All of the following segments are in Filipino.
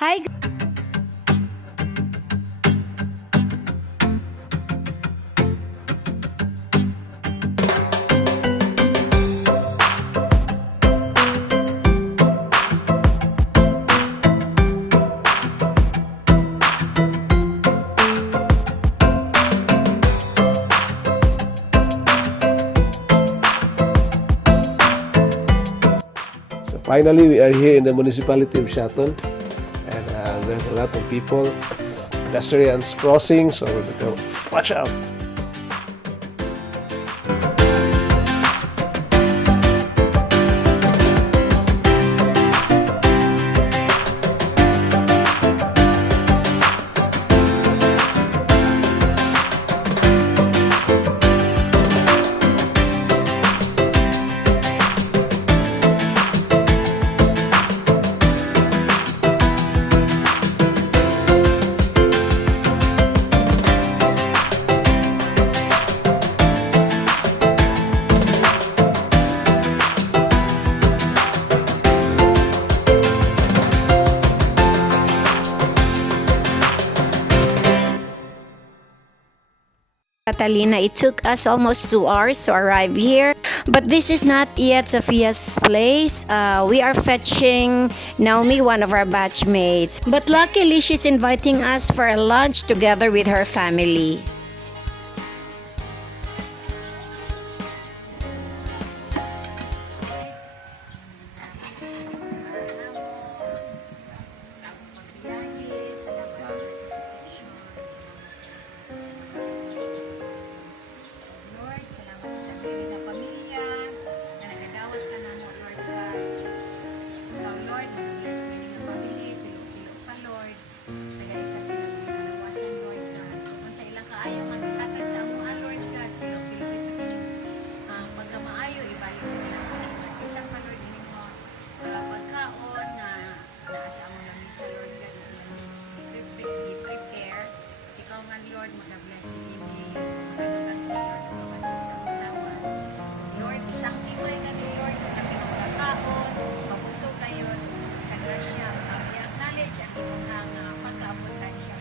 Hi. So finally, we are here in the municipality of Shaton, and there's a lot of people, pedestrians crossing, so we have to watch out. Catalina, it took us almost 2 hours to arrive here, but this is not yet Sophia's place. We are fetching Naomi, one of our batchmates, but luckily she's inviting us for a lunch together with her family. Lord, mag-bless ninyo Lord, isang timay ka ni Lord, kami magkakaon, mabusog kayo sa grasya, i-acknowledge ang inyong pagkaabutan siya.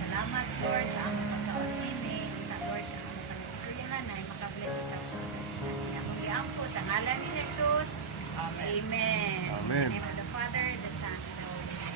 Salamat Lord sa aming pagkaon ini, na Lord, ang aming panagisuyahan ay makabless sa susunod niya. Mag-iampo sa ngalan ni Jesus. Amen. Amen. Amen. In the name of the Father, the Son, and the Holy Spirit.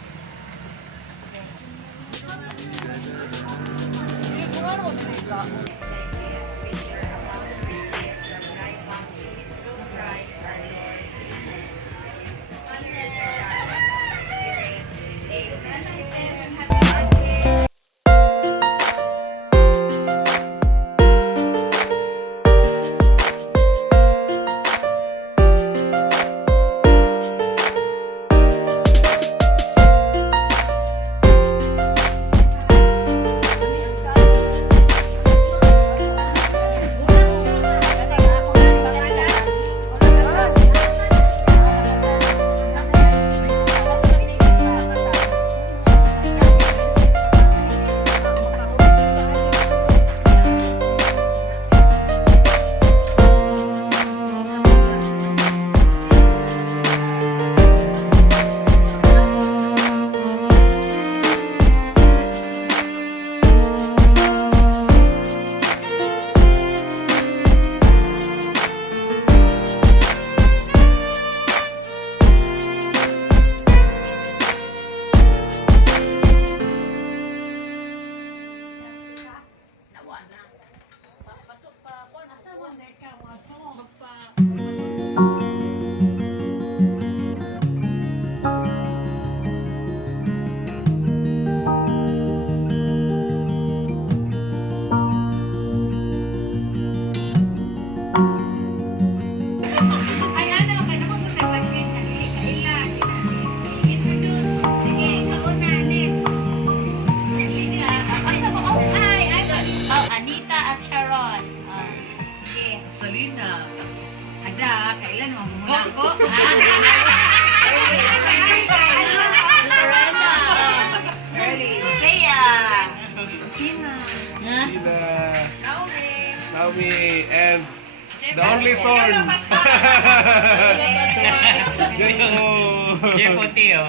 Kailan mo muna ako? Lorena. Early. Kaya. Gina. Naomi, and The only thorn. Jeff Otio.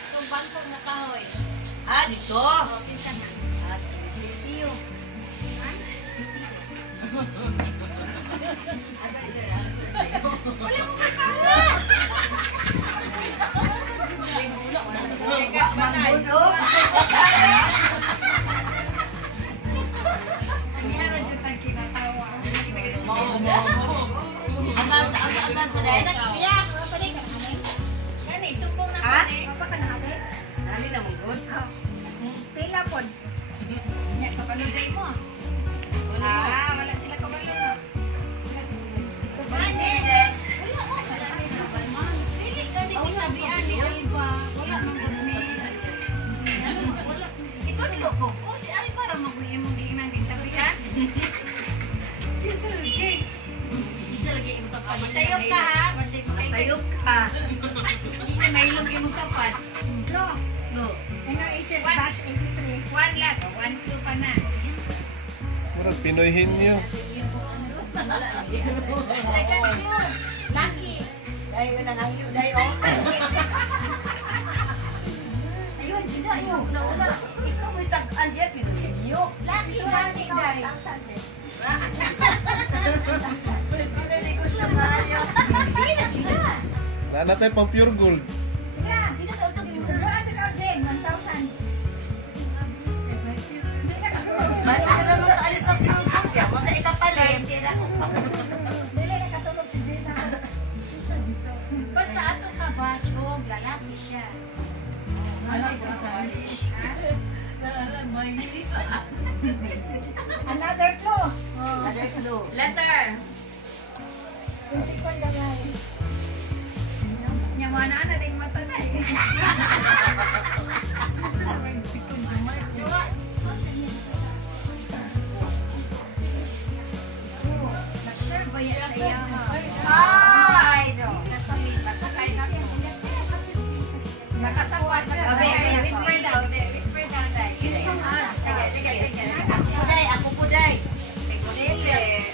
Itong bangkong na kahoy. Ah, dito. Kinsa man. Ah, si Tio. Gani, sumpong na Ha? kani. Papakanali. Nali na mo good. Pila pod. Nya papanuday mo. Ah, wala sila kabalo. Basi. Wala mo ka. Dili gani bitabian ni Alba. Wala man gud ni. Wala. Ito ni ko. O si Alba ra maguyi mo ginang bitabian. Isa lagi imong kapat. Masayop ka ha. Sayop ka. Hindi na mailog imong kapat. No. No. Ano HS batch 83. 1 lang. 1-2 pa na. Murag Pinoyhin niyo. Second clue. Lucky. Dahil yun ang hangyo. Dahil oh. Ayun, Gina, ayun. Nauna. Ikaw mo'y tag-an diya. Pinusinyo. Lucky. Lucky. Hindi ko siya maayo. Hindi na, Gina. Nanatay pang pure gold. Sino ka ito imong kapat? Balik ka naman sa alis ang truck. Kaya mo ka ikapalit. Basta atong kabatch, oh, lalaki siya. Another clue. Other clue. Letter. Nyawana na rin mata na eh. Nag-serve ba yan sa iyo? Ay, no. Nakasakay na ko. Nakasapad na Sabi, whisper daw, whisper daw, dai. Sige, sige. Puday, ako puday. Dili.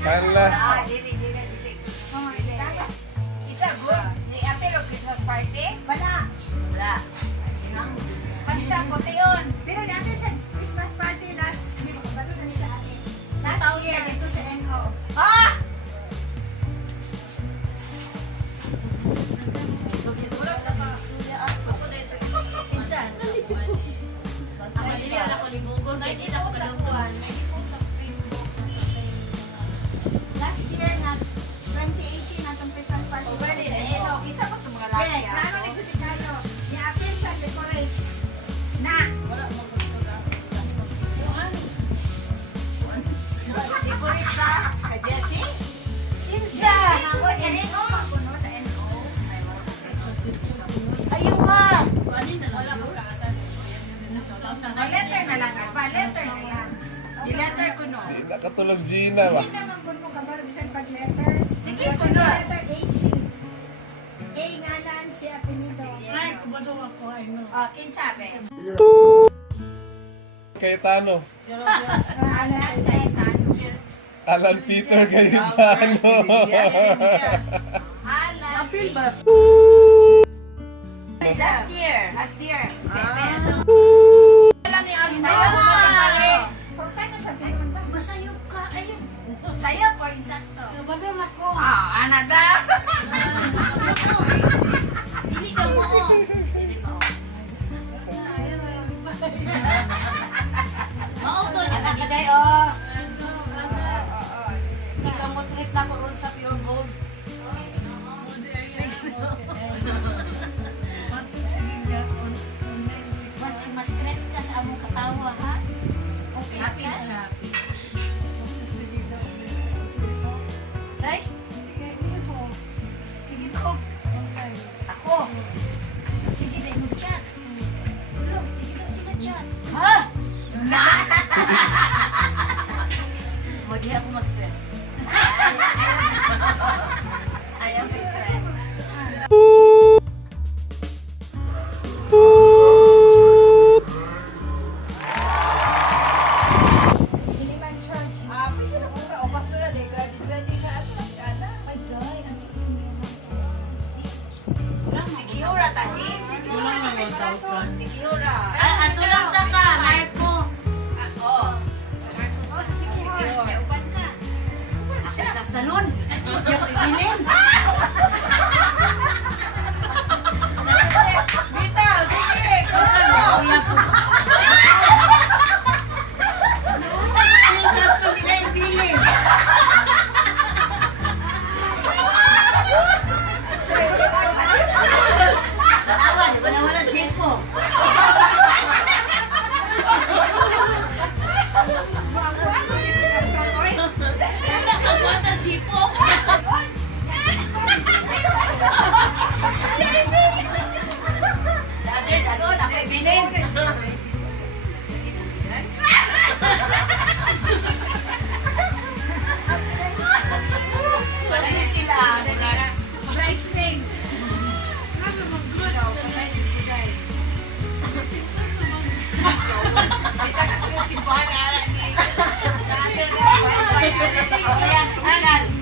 Carla. Ah, dili. Isa good. Ni apero Christmas party. Bala. Wala. Basta, puti yun. Pero natin siya, Christmas party last, balo na niya sa atin. Last year, dito sa NO. Ah! Insan. Ang dili na ko libugon. Hindi na ko kalungkuhan. Last year na, 2018 natong Christmas party. Pwede sa eno. Isa pa itong mga laki. Okay, plano ni Kuti kayo. I-appeal siya, decorate. Na! Decorate sa ka-Jessie. Insa! Ako sa NO. Kuno sa NO. Ayaw nga. Letter na lang. Letter na lang. Di-letter ko no. Nakatulog Gina ba? Hindi naman po kung kabalo bisan pag letter. Sige, Basta kuno. letter AC. A ngalan si apelido. Ay, kumado ako. Ay, no. Oh, kinsabi. Cayetano. Alan Alan Peter Cayetano. Alan. Last year. Last year. Sayo ka! Portay na siya. Masayop ka. Ayun. Sayop or insakto? Badal ako. Ah, ana da. Dili daw mo. Dili mo. Mauto niya magiday oh. Hindi ka mo trip na ko ron sa pure gold. Mas stress ka sa among katawa ha. Okay, happy na siya. Sigura. Ato lang ta ka, Marco. Oo. Oo, sa Sigura. Uban ka. Siya ka salon. Yung ibilin. Bitaw, sige. Kuya po. Ang gusto nila ibilin. Tanawa, di ba nawala Jeko? Nakakuha ng jipo. Dati, dato, ako ibilin. Ano sila? Rice ring.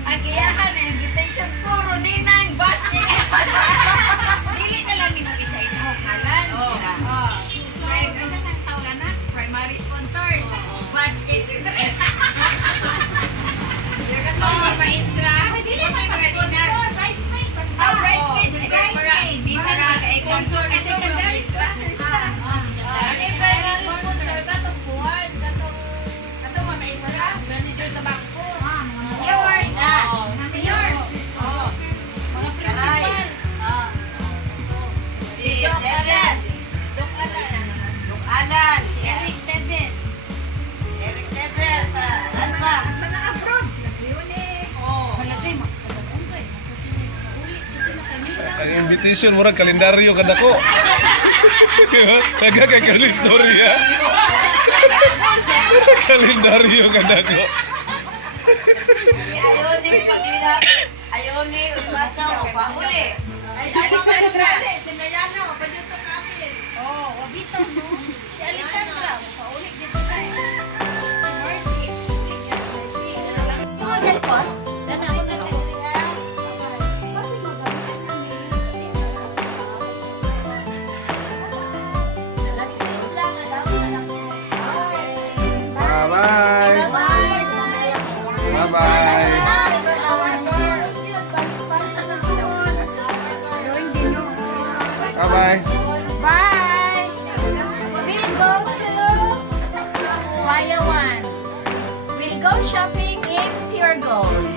Ang iyahan, invitation puro ninang batch niya. Dili na lang nimo isa-isa mo kalan. Primary sponsors. Batch 83. Sige ka to, maestra. Dili man sponsor. Rice ring. Bridesmaid. Di para Sponsor na secondary sponsors na. Ang primary sponsor katong buwan, katong Ato mga maestra. manager sa bangko. Mayor. Mayor. Mga Principal. Si Teves. Dok Alan. Alan. Si Eric Teves. Eric Teves. Ano ba? Mga abroad. Si Leone. Wala tayo magpapagunggoy. Kasi uli kasi na kanina. Ang invitation murag kalendaryo kada ko. Naga kay kalistorya. Kalendaryo kada ko. Ayaw ni Pagina. Ayaw ni Matsa mo pa uli. Ay, Alexandra. Sinayana, wapag yung kapil. Oh, wabito mo. Si Alessandra. Pauli dito tayo. Si Marcy. Uli niya si Marcy. Mga cellphone? Dana ako na ako. Kasi magagamit namin. Isla na daw na lang. Bye-bye. Bye-bye. Bye-bye. Bye! We'll go to Wayawan. We'll go shopping in Pure Gold.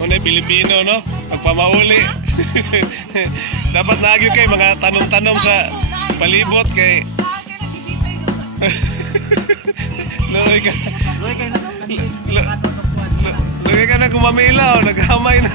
Kung Pilipino, no? Pagpamauli. Dapat naagyo kay mga tanong-tanong sa palibot kay Luoy ka na kumamilaw, naghamay na.